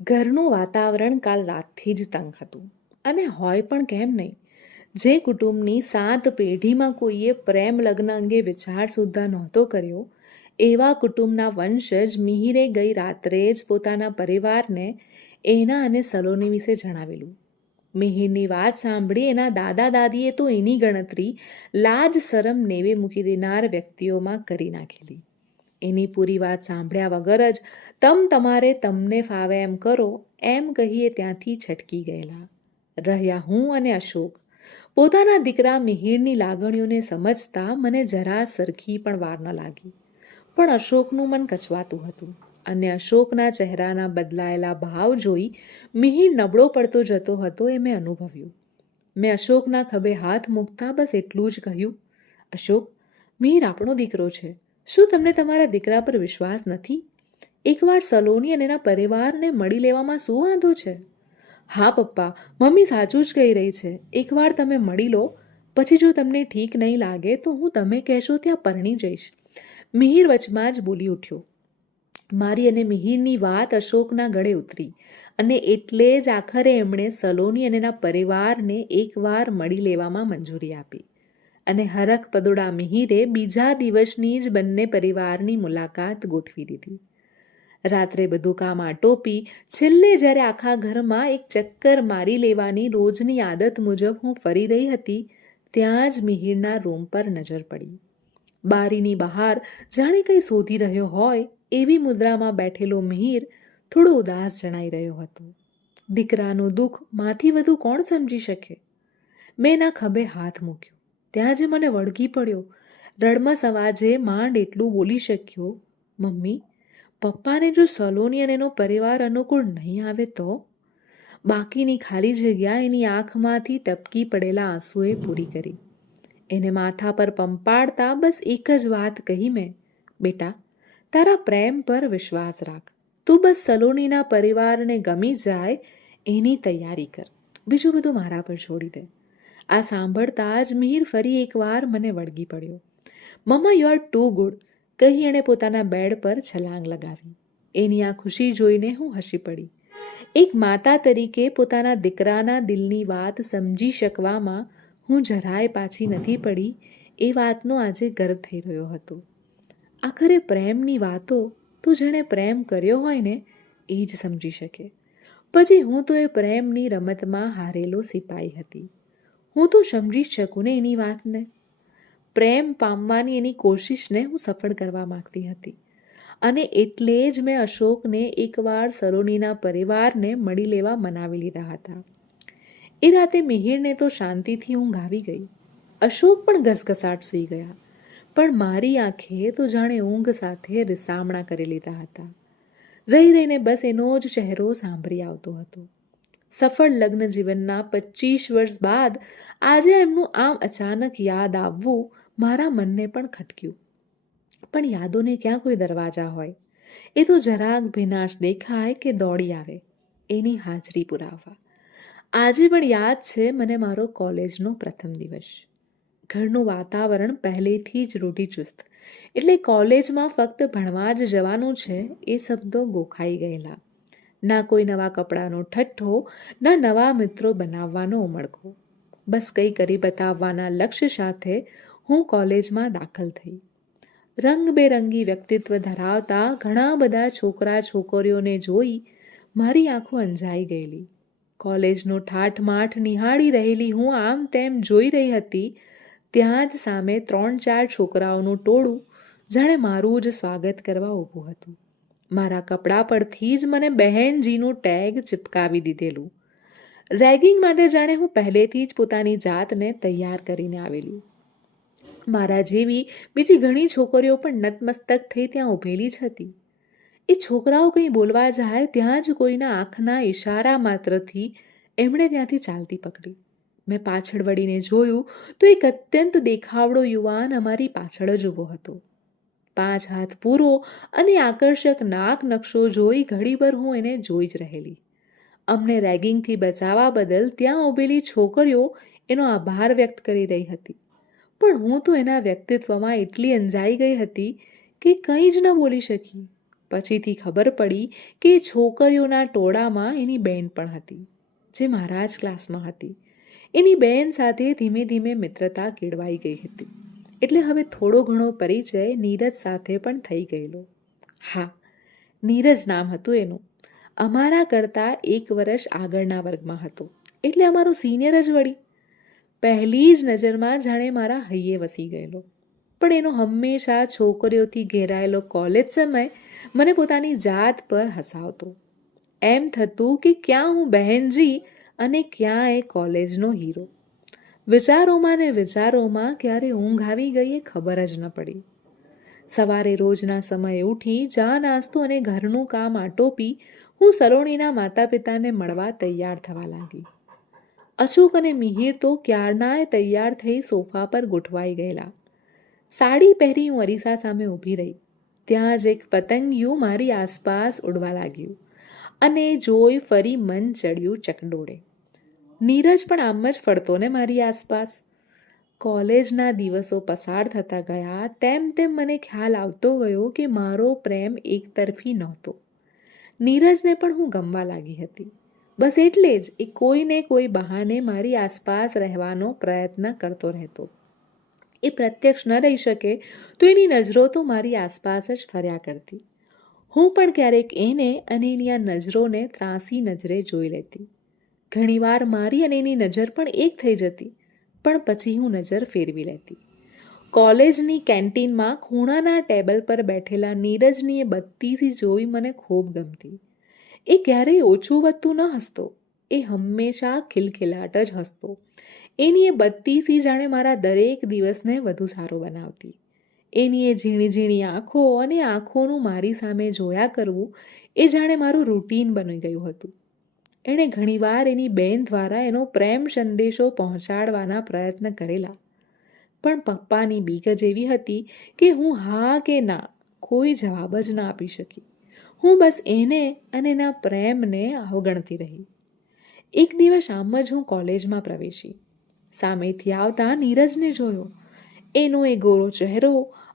ઘરનું વાતાવરણ કાલ રાતથી જ તંગ હતું. અને હોય પણ કેમ નહીં. જે કુટુંબની 7 પેઢીમાં કોઈએ પ્રેમ લગ્ન અંગે વિચાર સુદ્ધા નહોતો કર્યો, એવા કુટુંબના વંશજ મિહિરે ગઈ રાત્રે જ પોતાના પરિવારને એના અને સલોની વિશે જણાવેલું. મિહિરની વાત સાંભળી એના દાદા દાદીએ તો એની ગણતરી લાજ શરમ નેવે મૂકી દેનાર વ્યક્તિઓમાં કરી નાખેલી. એની પૂરી વાત સાંભળ્યા વગર જ તમારે તમને ફાવે એમ કરો એમ કહીએ ત્યાંથી છટકી ગયેલા. રહ્યા હું અને અશોક. પોતાના દીકરા મિહિરની લાગણીઓને સમજતા મને જરા સરખી પણ વાર ન લાગી. પણ અશોકનું મન કચવાતું હતું અને અશોકના ચહેરાના બદલાયેલા ભાવ જોઈ મિહિર નબળો પડતો જતો હતો એ મેં અનુભવ્યું. મેં અશોકના ખભે હાથ મૂકતા બસ એટલું જ કહ્યું, અશોક, મિહિર આપણો દીકરો છે. શું તમને તમારા દીકરા પર વિશ્વાસ નથી? એકવાર સલોની અને એના પરિવારને મળી લેવામાં શું વાંધો છે? હા પપ્પા, મમ્મી સાચું જ કહી રહી છે. એકવાર તમે મળી લો, પછી જો તમને ઠીક નહીં લાગે તો હું તમે કહેશો ત્યાં પરણી જઈશ. મિહિર વચમાં જ બોલી ઉઠ્યો. મારી અને મિહિરની વાત અશોકના ગળે ઉતરી અને એટલે જ આખરે એમણે સલોની અને એના પરિવારને એકવાર મળી લેવામાં મંજૂરી આપી. અને હરખ પદોડા મિહિરે બીજા દિવસની જ બંને પરિવારની મુલાકાત ગોઠવી દીધી. રાત્રે બધું કામ આટોપી છેલ્લે જ્યારે આખા ઘરમાં એક ચક્કર મારી લેવાની રોજની આદત મુજબ હું ફરી રહી હતી, ત્યાં જ મિહિરના રૂમ પર નજર પડી. બારીની બહાર જાણે કંઈ શોધી રહ્યો હોય એવી મુદ્રામાં બેઠેલો મિહિર થોડો ઉદાસ જણાઈ રહ્યો હતો. દીકરાનું દુઃખ માથી વધુ કોણ સમજી શકે? મેં એના ખભે હાથ મૂક્યો. ત્યાં જ મને વળગી પડ્યો. રડમસ અવાજે માંડ એટલું બોલી શક્યો, મમ્મી, પપ્પાને જો સલોની અને એનો પરિવાર અનુકૂળ નહીં આવે તો? બાકીની ખાલી જગ્યા એની આંખમાંથી ટપકી પડેલા આંસુએ પૂરી કરી. એને માથા પર પંપાડતા બસ એક જ વાત કહી મેં, બેટા, તારા પ્રેમ પર વિશ્વાસ રાખ. તું બસ સલોનીના પરિવારને ગમી જાય એની તૈયારી કર. બીજું બધું મારા પર છોડી દે. આ સાંભળતા જ મિહિર ફરી એકવાર મને વળગી પડ્યો. મમ્મા, યુ આર ટુ ગુડ, કહી એણે પોતાના બેડ પર છલાંગ લગાવી. એની આ ખુશી જોઈને હું હસી પડી. એક માતા તરીકે પોતાના દીકરાના દિલની વાત સમજી શકવામાં હું જરાય પાછી નથી પડી એ વાતનો આજે ગર્વ થઈ રહ્યો હતો. આખરે પ્રેમની વાતો તો જેણે પ્રેમ કર્યો હોય ને એ જ સમજી શકે. પછી હું તો એ પ્રેમની રમતમાં હારેલો સિપાઈ હતી. હું તો સમજી જ શકું ને એની વાતને. પ્રેમ પામવાની એની કોશિશને હું સફળ કરવા માંગતી હતી. અને એટલે જ મેં અશોકને એકવાર સલોનીના પરિવારને મળી લેવા મનાવી લીધા હતા. એ રાતે મિહિરને તો શાંતિથી ઊંઘ આવી ગઈ. અશોક પણ ઘસઘસાટ સૂઈ ગયા. પણ મારી આંખે તો જાણે ઊંઘ સાથે રીસામણા કરી લીધા હતા. રહી રહીને બસ એનો જ ચહેરો સાંભળી આવતો હતો. સફળ લગ્ન જીવનના 25 વર્ષ બાદ આજે એમનું આમ અચાનક યાદ આવવું મારા મનને પણ ખટક્યું. પણ યાદોને ક્યાં કોઈ દરવાજા હોય? એ તો જરાક ભીનાશ દેખાય કે દોડી આવે એની હાજરી પુરાવવા. આજે પણ યાદ છે મને મારો કોલેજનો પ્રથમ દિવસ. ઘરનું વાતાવરણ પહેલેથી જ રૂઢિચુસ્ત, એટલે કોલેજમાં ફક્ત ભણવા જ જવાનું છે એ શબ્દો ગોખાઈ ગયેલા. ના કોઈ નવા કપડાનો ઠઠ્ઠો, ના નવા મિત્રો બનાવવાનો ઉમળકો. બસ કંઈ કરી બતાવવાના લક્ષ્ય સાથે હું કોલેજમાં દાખલ થઈ. રંગબેરંગી વ્યક્તિત્વ ધરાવતા ઘણા બધા છોકરા છોકરીઓને જોઈ મારી આંખો અંજાઈ ગયેલી. કોલેજનો ઠાઠમાઠ નિહાળી રહેલી હું આમ તેમ જોઈ રહી હતી, ત્યાં જ સામે 3-4 છોકરાઓનું ટોળું જાણે મારું જ સ્વાગત કરવા ઊભું હતું. મારા કપડાં પરથી જ મને બહેનજીનું ટેગ ચિપકાવી દીધેલું. રેગિંગ માટે જાણે હું પહેલેથી જ પોતાની જાતને તૈયાર કરીને આવેલી. મારા જેવી બીજી ઘણી છોકરીઓ પણ નતમસ્તક થઈ ત્યાં ઊભેલી જ હતી. એ છોકરાઓ કંઈ બોલવા જાય ત્યાં જ કોઈના આંખના ઇશારા માત્રથી એમણે ત્યાંથી ચાલતી પકડી. મેં પાછળ વળીને જોયું તો એક અત્યંત દેખાવડો યુવાન અમારી પાછળ જ ઊભો હતો. 5 હાથ પૂરો અને આકર્ષક નાક નકશો જોઈ ઘડીભર હું એને જોઈ જ રહેલી. અમને રેગિંગથી બચાવવા બદલ ત્યાં ઊભેલી છોકરીઓ એનો આભાર વ્યક્ત કરી રહી હતી. પણ હું તો એના વ્યક્તિત્વમાં એટલી અંજાઈ ગઈ હતી કે કંઈ જ ન બોલી શકી. પછીથી ખબર પડી કે છોકરીઓના ટોળામાં એની બહેન પણ હતી, જે મારા જ ક્લાસમાં હતી. એની બહેન સાથે ધીમે ધીમે મિત્રતા કેળવાઈ ગઈ હતી. એટલે હવે થોડો ઘણો પરિચય નીરજ સાથે પણ થઈ ગયેલો. હા, નીરજ નામ હતું એનું. અમારા કરતાં 1 વર્ષ આગળના વર્ગમાં હતો, એટલે અમારો સિનિયર જ વળી. પહેલી જ નજરમાં જાણે મારા હૈયે વસી ગયેલો. પણ એનો હંમેશા છોકરીઓથી ઘેરાયેલો કોલેજ સમય મને પોતાની જાત પર હસાવતો. એમ થતું કે ક્યાં હું બહેનજી અને ક્યાં એ કોલેજનો હીરો. વિચારોમાં ને વિચારોમાં ક્યારે ઊંઘ આવી ગઈ એ ખબર જ ન પડી. સવારે રોજના સમયે ઉઠી ચા નાસ્તો અને ઘરનું કામ આટોપી હું સલોનીના માતા પિતાને મળવા તૈયાર થવા લાગી. અશોક અને મિહિર તો ક્યારનાય તૈયાર થઈ સોફા પર ગોઠવાઈ ગયેલા. સાડી પહેરી હું અરીસા સામે ઊભી રહી. ત્યાં જ એક પતંગિયું મારી આસપાસ ઉડવા લાગ્યું અને જોઈ ફરી મન ચડ્યું ચકડોળે. નીરજ પણ આમ જ ફરતો ને મારી આસપાસ. કોલેજના દિવસો પસાર થતા ગયા તેમ તેમ મને ખ્યાલ આવતો ગયો કે મારો પ્રેમ એકતરફી નહોતો. નીરજને પણ હું ગમવા લાગી હતી. બસ એટલે જ એ કોઈને કોઈ બહાને મારી આસપાસ રહેવાનો પ્રયત્ન કરતો રહેતો. એ પ્રત્યક્ષ ન રહી શકે તો એની નજરો તો મારી આસપાસ જ ફર્યા કરતી. હું પણ ક્યારેક એને અને એની આ નજરોને ત્રાંસી નજરે જોઈ લેતી. ઘણીવાર મારી અને એની નજર પણ એક થઈ જતી, પણ પછી હું નજર ફેરવી લેતી. કોલેજની કેન્ટીનમાં ખૂણાના ટેબલ પર બેઠેલા નીરજની એ બત્તીથી જોઈ મને ખૂબ ગમતી. એ ક્યારેય ઓછું વધતું ન હસતો, એ હંમેશા ખિલખિલાટ જ હસતો. એની એ બત્તીથી જાણે મારા દરેક દિવસને વધુ સારો બનાવતી. એની એ ઝીણી ઝીણી આંખો અને આંખોનું મારી સામે જોયા કરવું એ જાણે મારું રૂટીન બની ગયું હતું. એણે ઘણીવાર એની બહેન દ્વારા એનો પ્રેમ સંદેશો પહોંચાડવાના પ્રયત્ન કરેલા, પણ પપ્પાની બીક જ એવી હતી કે હું હા કે ના કોઈ જવાબ જ ના આપી શકી. હું બસ એને અને એના પ્રેમને અવગણતી રહી. એક દિવસ આમ જ હું કોલેજમાં પ્રવેશી. સામેથી આવતા નીરજને જોયો. એનો એ ગોરો ચહેરો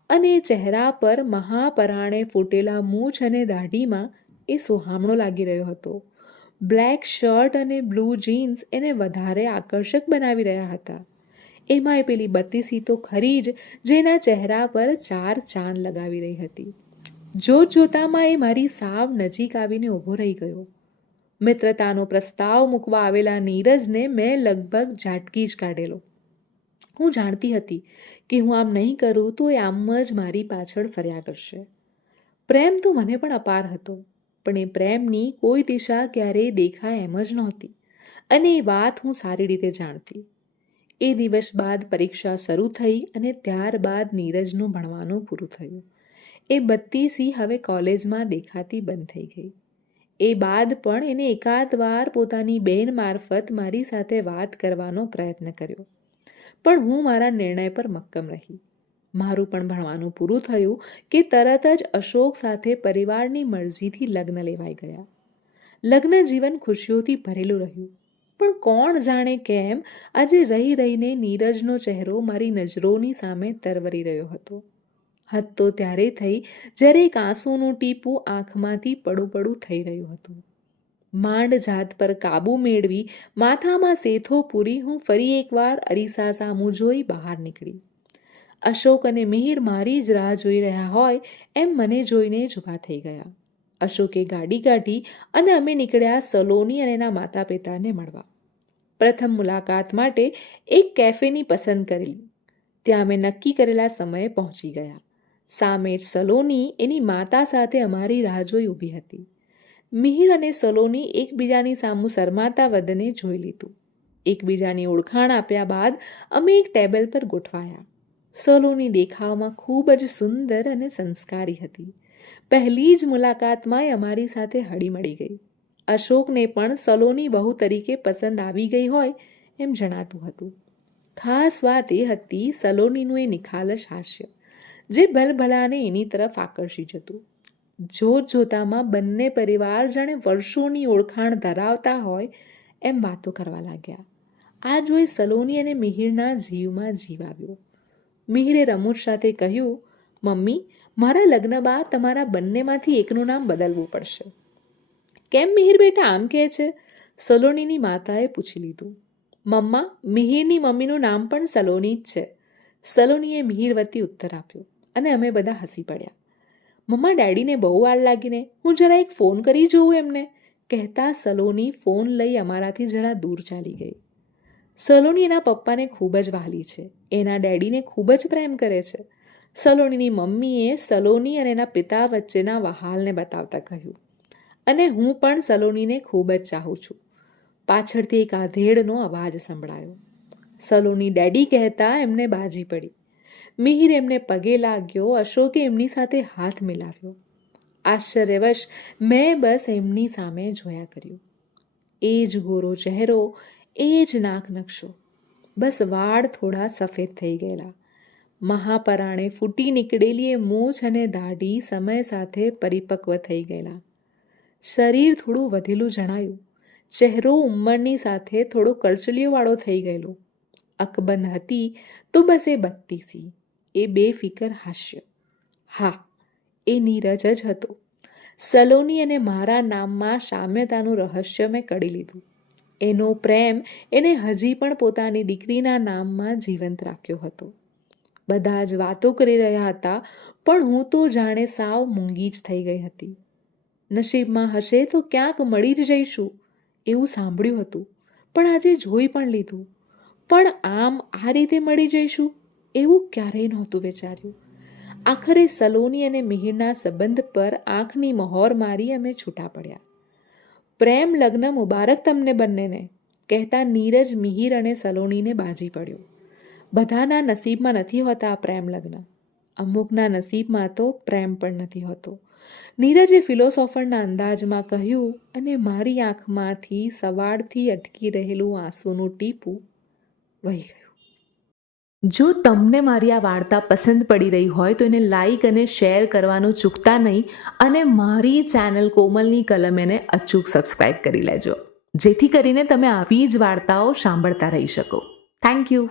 અને ચહેરા પર મહાપરાણે ફૂટેલા મૂછ અને દાઢીમાં એ સોહામણો લાગી રહ્યો હતો. બ્લેક શર્ટ અને બ્લુ જીન્સ એને વધારે આકર્ષક બનાવી રહ્યા હતા. એમાંય પેલી બત્તીસી તો ખરી જ જેના ચહેરા પર 4 ચાંદ લગાવી રહી હતી. જોત જોતામાં એ મારી સાવ નજીક આવીને ઊભો રહી ગયો. મિત્રતાનો પ્રસ્તાવ મૂકવા આવેલા નીરજને મેં લગભગ ઝાટકી જ કાઢેલો. હું જાણતી હતી કે હું આમ નહીં કરું તો એ આમ જ મારી પાછળ ફર્યા કરશે. પ્રેમ તો મને પણ અપાર હતો, પણ એ પ્રેમની કોઈ દિશા ક્યારેય દેખાય એમ જ નહોતી, અને એ વાત હું સારી રીતે જાણતી. એ દિવસ બાદ પરીક્ષા શરૂ થઈ અને ત્યારબાદ નીરજનું ભણવાનું પૂરું થયું. એ બત્તીસી હવે કોલેજમાં દેખાતી બંધ થઈ ગઈ. એ બાદ પણ એને એકાદ વાર પોતાની બહેન મારફત મારી સાથે વાત કરવાનો પ્રયત્ન કર્યો, પણ હું મારા નિર્ણય પર મક્કમ રહી. મારું પણ ભણવાનું પૂરું થયું કે તરત જ અશોક સાથે પરિવારની મરજીથી લગ્ન લેવાઈ ગયા. લગ્ન જીવન ખુશીઓથી ભરેલું રહ્યું, પણ કોણ જાણે કેમ આજે રહી રહીને નીરજનો ચહેરો મારી નજરોની સામે તરવરી રહ્યો હતો. હદ તો ત્યારે થઈ જ્યારે એક આંસુનું ટીપું આંખમાંથી પડું પડું થઈ રહ્યું હતું. માંડ જાત પર કાબુ મેળવી માથામાં સેથો પૂરી હું ફરી એકવાર અરીસા સામું જોઈ બહાર નીકળી. અશોક અને મિહિર મારી જ રાહ જોઈ રહ્યા હોય એમ મને જોઈને જ ઊભા થઈ ગયા. અશોકે ગાડી કાઢી અને અમે નીકળ્યા સલોની અને એના માતા પિતાને મળવા. પ્રથમ મુલાકાત માટે એક કેફેની પસંદ કરેલી. ત્યાં અમે નક્કી કરેલા સમયે પહોંચી ગયા. સામે જ સલોની એની માતા સાથે અમારી રાહ જોઈ ઊભી હતી. મિહિર અને સલોની એકબીજાની સામું શરમાતા વદને જોઈ લીધું. એકબીજાની ઓળખાણ આપ્યા બાદ અમે એક ટેબલ પર ગોઠવાયા. સલોની દેખાવમાં ખૂબ જ સુંદર અને સંસ્કારી હતી. પહેલી જ મુલાકાતમાં અમારી સાથે હળીમળી ગઈ. અશોકને પણ સલોની બહુ તરીકે પસંદ આવી ગઈ હોય એમ જણાતું હતું. ખાસ વાત એ હતી સલોનીનું એ નિખાલસ હાસ્ય, જે ભલભલાને એની તરફ આકર્ષી જતું. જોત જોતામાં બંને પરિવાર જાણે વર્ષોની ઓળખાણ ધરાવતા હોય એમ વાતો કરવા લાગ્યા. આ જોઈ સલોની અને મિહિરના જીવમાં જીવ આવ્યો. મિહિરે રમૂજ સાથે કહ્યું, મમ્મી, મારા લગ્ન બાદ તમારા બંનેમાંથી એકનું નામ બદલવું પડશે. કેમ મિહિર બેટા આમ કહે છે? સલોનીની માતાએ પૂછી લીધું. મમ્મા, મિહિરની મમ્મીનું નામ પણ સલોની જ છે. સલોનીએ મિહિર વતી ઉત્તર આપ્યો અને અમે બધા હસી પડ્યા. મમ્મા, ડેડીને બહુ વાર લાગીને, હું જરા એક ફોન કરી જોઉં એમને, કહેતા સલોની ફોન લઈ અમારાથી જરા દૂર ચાલી ગઈ. સલોની એના પપ્પાને ખૂબ જ વહાલી છે. એના ડેડીને ખૂબ જ પ્રેમ કરે છે. સલોનીની મમ્મીએ સલોની અને એના પિતા વચ્ચેના વહાલને બતાવતા કહ્યું. અને હું પણ સલોનીને ખૂબ જ ચાહું છું. પાછળથી એક આધેડનો અવાજ સંભળાયો. સલોની ડેડી કહેતા એમને બાજી પડી. મિહિર એમને પગે લાગ્યો. અશોકે એમની સાથે હાથ મિલાવ્યો. આશ્ચર્યવશ મેં બસ એમની સામે જોયા કર્યું. એ જ ગોરો ચહેરો, એ જ નાક નકશો. બસ વાળ થોડા સફેદ થઈ ગયેલા. મહાપરાણે ફૂટી નીકળેલી એ મૂછ અને દાઢી સમય સાથે પરિપક્વ થઈ ગયેલા. શરીર થોડું વધેલું જણાયું. ચહેરો ઉંમરની સાથે થોડો કરચલીઓવાળો થઈ ગયેલો. અકબંધ હતી તો બસ એ બત્તી સી, એ બેફિકર હાસ્ય. હા, એ નીરજ જ હતો. સલોની અને મારા નામમાં સામ્યતાનું રહસ્ય મેં કળી લીધું. એનો પ્રેમ એને હજી પણ પોતાની દીકરીના નામમાં જીવંત રાખ્યો હતો. બધા જ વાતો કરી રહ્યા હતા, પણ હું તો જાણે સાવ મૂંગી જ થઈ ગઈ હતી. નસીબમાં હશે તો ક્યાંક મળી જ જઈશું એવું સાંભળ્યું હતું, પણ આજે જોઈ પણ લીધું. પણ આમ આ રીતે મળી જઈશું એવું ક્યારેય નહોતું વિચાર્યું. આખરે સલોની અને મિહિરના સંબંધ પર આંખની મહોર મારી અમે છૂટા પડ્યા. પ્રેમ લગ્ન મુબારક તમને બંનેને, કહેતા નીરજ મિહિર અને સલોનીને બાજી પડ્યો. બધાના નસીબમાં નથી હોતા આ પ્રેમ લગ્ન. અમુકના નસીબમાં તો પ્રેમ પણ નથી હોતો. નીરજે ફિલોસોફરના અંદાજમાં કહ્યું અને મારી આંખમાંથી સવારથી અટકી રહેલું આંસુનું ટીપું વહી ગયું. જો તમને મારી આ વાર્તા પસંદ પડી રહી હોય તો એને લાઈક અને શેર કરવાનું ચૂકતા નહીં અને મારી ચેનલ કોમલની કલમેને અચૂક સબસ્ક્રાઈબ કરી લેજો, જેથી કરીને તમે આવી જ વાર્તાઓ સાંભળતા રહી શકો. Thank you.